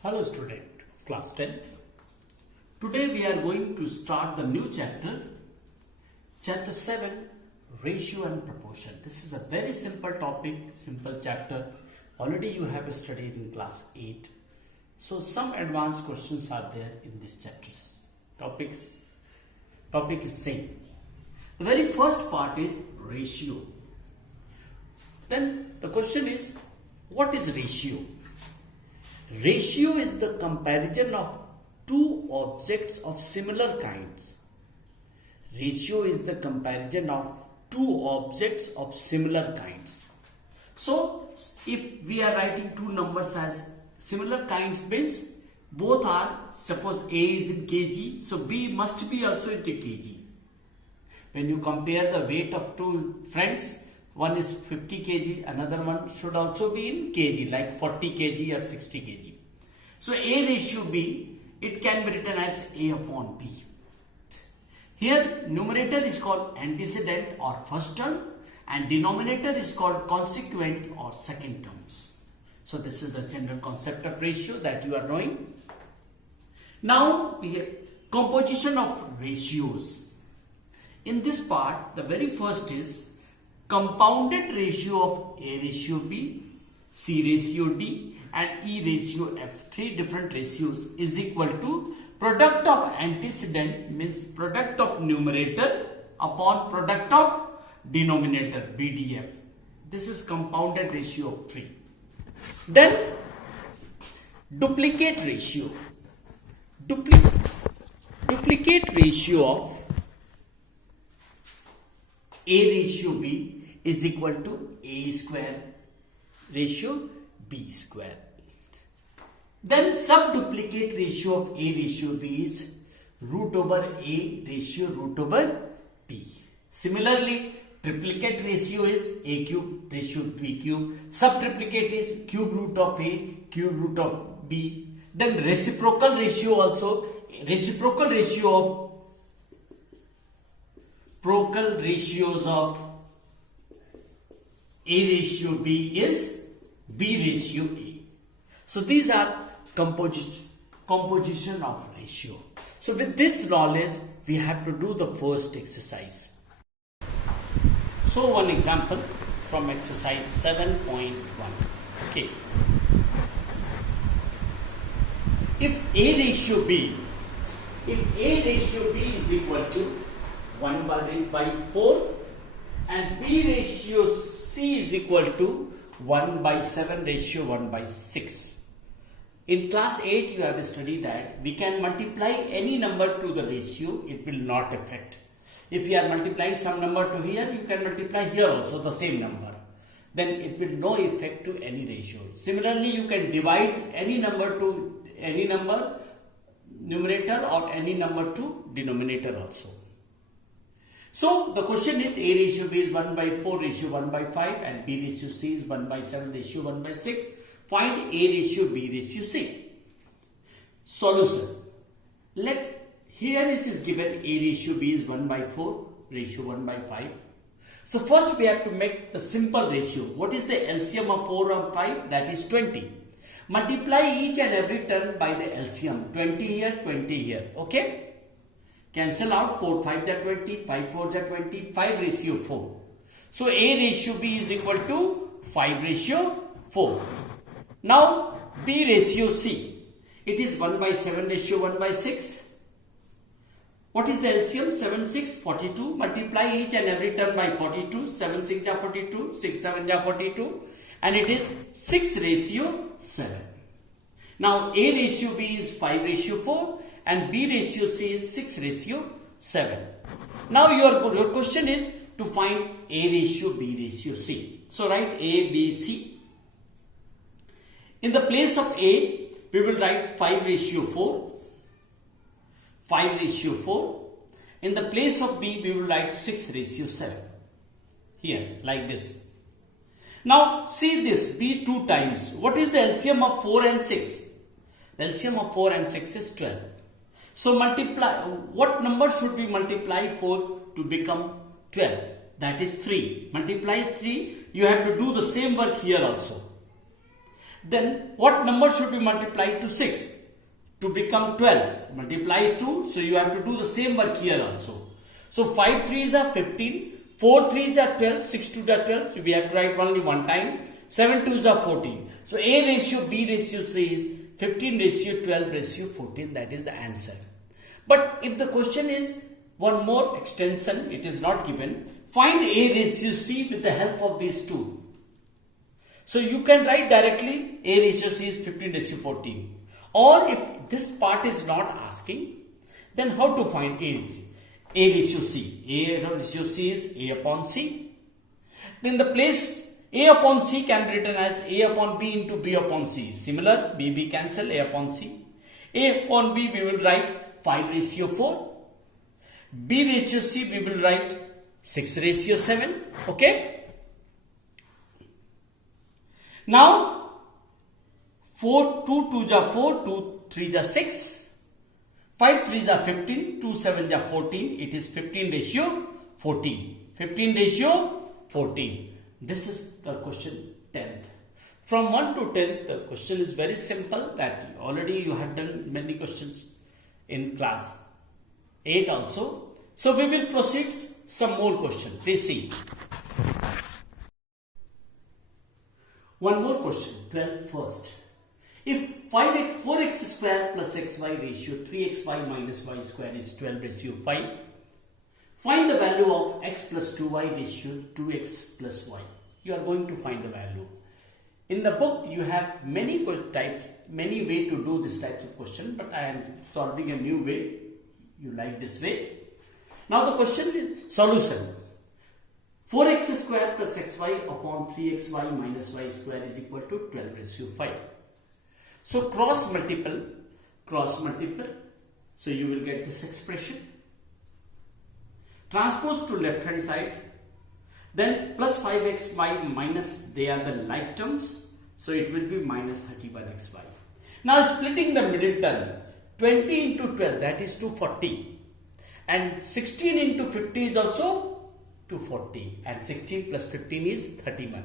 Hello student of class 10. Today we are going to start the new chapter 7, ratio and proportion. This is a very simple topic, simple chapter. Already you have studied in class 8. So some advanced questions are there in this chapter. Topic is same. The very first part is ratio. Then the question is, what is ratio? Ratio is the comparison of two objects of similar kinds. Ratio is the comparison of two objects of similar kinds. So, if we are writing two numbers as similar kinds means both are, suppose A is in kg, so B must be also into kg. When you compare the weight of two friends, one is 50 kg, another one should also be in kg, like 40 kg or 60 kg. So A ratio B, it can be written as A upon B. Here numerator is called antecedent or first term and denominator is called consequent or second terms. So this is the general concept of ratio that you are knowing. Now we have composition of ratios. In this part, the very first is compounded ratio of A ratio B, C ratio D and E ratio F. Three different ratios is equal to product of antecedent means product of numerator upon product of denominator BDF. This is compounded ratio of 3. Then duplicate ratio. Duplicate ratio of A ratio B is equal to A square ratio B square. Then subduplicate ratio of A ratio B is root over A ratio root over B. Similarly, triplicate ratio is A cube ratio B cube. Subtriplicate is cube root of A cube root of B. Then reciprocal ratio also, reciprocal ratios of A ratio B is B ratio A. So these are composition of ratio. So with this knowledge, we have to do the first exercise. So one example from exercise 7.1. Okay. If A ratio B is equal to 1 by 4 and B ratio C is equal to 1 by 7 ratio 1 by 6. In class 8 you have studied that we can multiply any number to the ratio, it will not affect. If you are multiplying some number to here, you can multiply here also the same number. Then it will no effect to any ratio. Similarly, you can divide any number to any number, numerator or any number to denominator also. So the question is A ratio B is 1 by 4 ratio 1 by 5 and B ratio C is 1 by 7 ratio 1 by 6. Find A ratio B ratio C. Solution. Here it is given A ratio B is 1 by 4 ratio 1 by 5. So first we have to make the simple ratio. What is the LCM of 4 and 5? That is 20. Multiply each and every term by the LCM. 20 here, 20 here. Okay? Cancel out 4 5 are 20, 5 4 are 20, 5 ratio 4. So A ratio B is equal to 5 ratio 4. Now B ratio C. It is 1 by 7 ratio 1 by 6. What is the LCM? 7 6 42. Multiply each and every term by 42. 7 6 are 42, 6 7 are 42 and it is 6 ratio 7. Now A ratio B is 5 ratio 4 and B ratio C is 6 ratio 7. Now your question is to find A ratio B ratio C. So write A, B, C. In the place of A, we will write 5 ratio 4. 5 ratio 4. In the place of B, we will write 6 ratio 7. Here, like this. Now, see this B 2 times. What is the LCM of 4 and 6? The LCM of 4 and 6 is 12. So, multiply. What number should we multiply 4 to become 12? That is 3. Multiply 3. You have to do the same work here also. Then what number should be multiplied to 6 to become 12? Multiply 2, so you have to do the same work here also. So 5 3s are 15, 4 3s are 12, 6 2s are 12, so we have to write only one time. 7 2s are 14. So A ratio B ratio C is 15 ratio 12 ratio 14, that is the answer. But if the question is one more extension, it is not given. Find A ratio C with the help of these two. So you can write directly A ratio C is 15 ratio 14. Or if this part is not asking, then how to find A ratio? A ratio C. A ratio C is A upon C. Then the place A upon C can be written as A upon B into B upon C. Similar, B cancel, A upon C. A upon B we will write 5 ratio 4. B ratio C we will write 6 ratio 7. Okay. Now 4 2 2s are 4, 2 3s are 6, 5 3s are 15, 2 7s are 14. It is 15 ratio 14. 15 ratio 14. This is the question 10th. From 1 to 10, the question is very simple, that already you have done many questions in class 8 also. So we will proceed some more question. Please see. One more question, 12 first. If 4x square plus xy ratio 3xy minus y square is 12 ratio 5, find the value of x plus 2y ratio 2x plus y. You are going to find the value. In the book, you have many way to do this type of question, but I am solving a new way. You like this way. Now the question is solution. 4x square plus xy upon 3xy minus y square is equal to 12 ratio 5. So cross multiple. So you will get this expression. Transpose to left hand side. Then plus 5xy minus, they are the like terms. So it will be minus 31xy. Now splitting the middle term. 20 into 12, that is 240. And 16 into 50 is also 240. And 16 plus 15 is 31.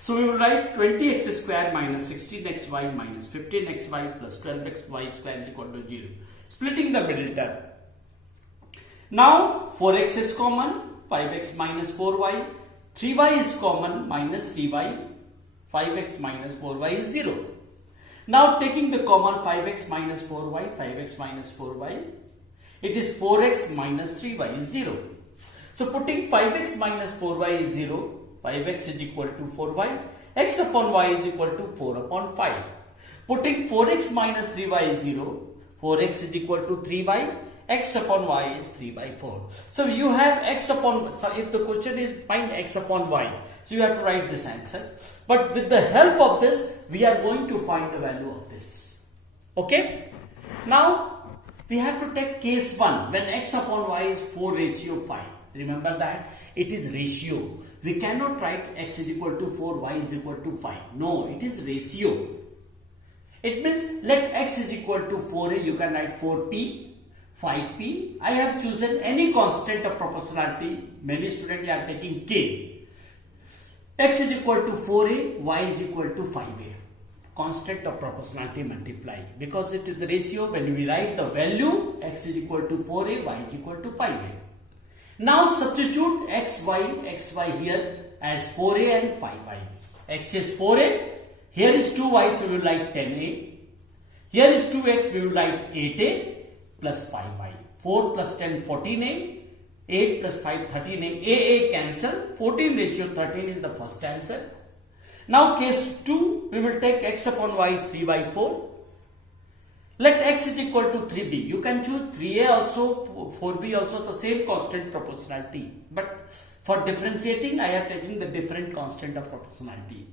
So we will write 20x square minus 16xy minus 15xy plus 12xy square is equal to 0. Splitting the middle term. Now 4x is common, 5x minus 4y. 3y is common, minus 3y. 5x minus 4y is 0. Now taking the common 5x minus 4y, 5x minus 4y, it is 4x minus 3y is 0. So putting 5x minus 4y is 0, 5x is equal to 4y, x upon y is equal to 4 upon 5. Putting 4x minus 3y is 0, 4x is equal to 3y, x upon y is 3 by 4. So you have x upon, so if the question is find x upon y, so you have to write this answer. But with the help of this, we are going to find the value of this. Okay? Now, we have to take case 1 when x upon y is 4 ratio 5. Remember that it is ratio. We cannot write x is equal to 4, y is equal to 5. No, it is ratio. It means let x is equal to 4a, you can write 4p, 5p. I have chosen any constant of proportionality. Many students are taking k. X is equal to 4a, y is equal to 5a. Constant of proportionality multiply. Because it is the ratio, when we write the value, x is equal to 4a, y is equal to 5a. Now substitute xy here as 4a and 5y. X is 4a, here is 2y, so we will write 10a. Here is 2x, we will write 8a plus 5y. 4 plus 10, 14a. 8 plus 5, 13a. A cancel. 14 ratio 13 is the first answer. Now case 2, we will take x upon y is 3 by 4. Let x is equal to 3b. You can choose 3a also, 4b also, the same constant proportionality. But for differentiating, I am taking the different constant of proportionality.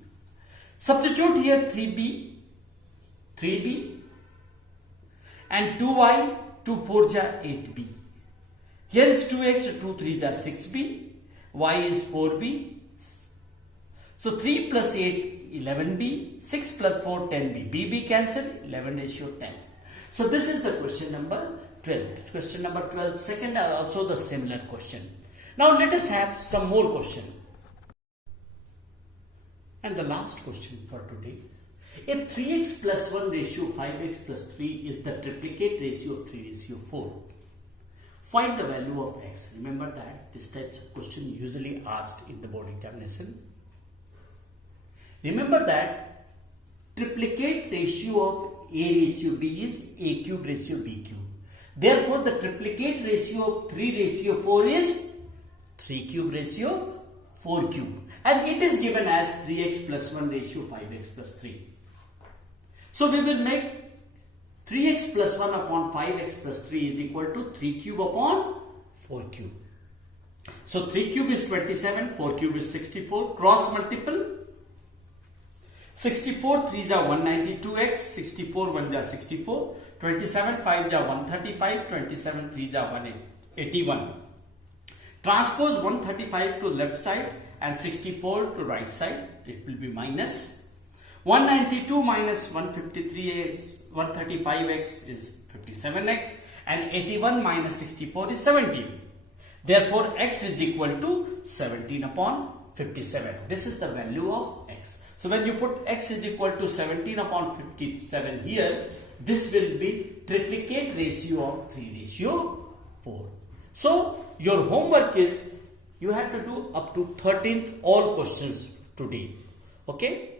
Substitute here 3b, and 2y, 2 4s are 8b. Here is 2x, 2 3s are 6b, y is 4b. So 3 plus 8, 11b, 6 plus 4, 10b. bb cancel, 11 ratio 10. So this is the question number 12. Question number 12, second are also the similar question. Now let us have some more question. And the last question for today. If 3x plus 1 ratio 5x plus 3 is the triplicate ratio of 3 ratio 4, find the value of x. Remember that this type of question usually asked in the board examination. Remember that triplicate ratio of a ratio b is a cube ratio b cube. Therefore, the triplicate ratio of 3 ratio 4 is 3 cube ratio 4 cube. And it is given as 3x plus 1 ratio 5x plus 3. So we will make 3x plus 1 upon 5x plus 3 is equal to 3 cube upon 4 cube. So 3 cube is 27, 4 cube is 64. Cross multiple. 64 3s are 192x, 64 1s are 64, 27 5s are 135, 27 3s are 181. Transpose 135 to left side and 64 to right side. It will be minus. 192 minus 135x is 57x and 81 minus 64 is 17. Therefore, x is equal to 17 upon 57. This is the value of x. So, when you put x is equal to 17 upon 57 here, this will be triplicate ratio of 3 ratio 4. So, your homework is you have to do up to 13th all questions today. Okay.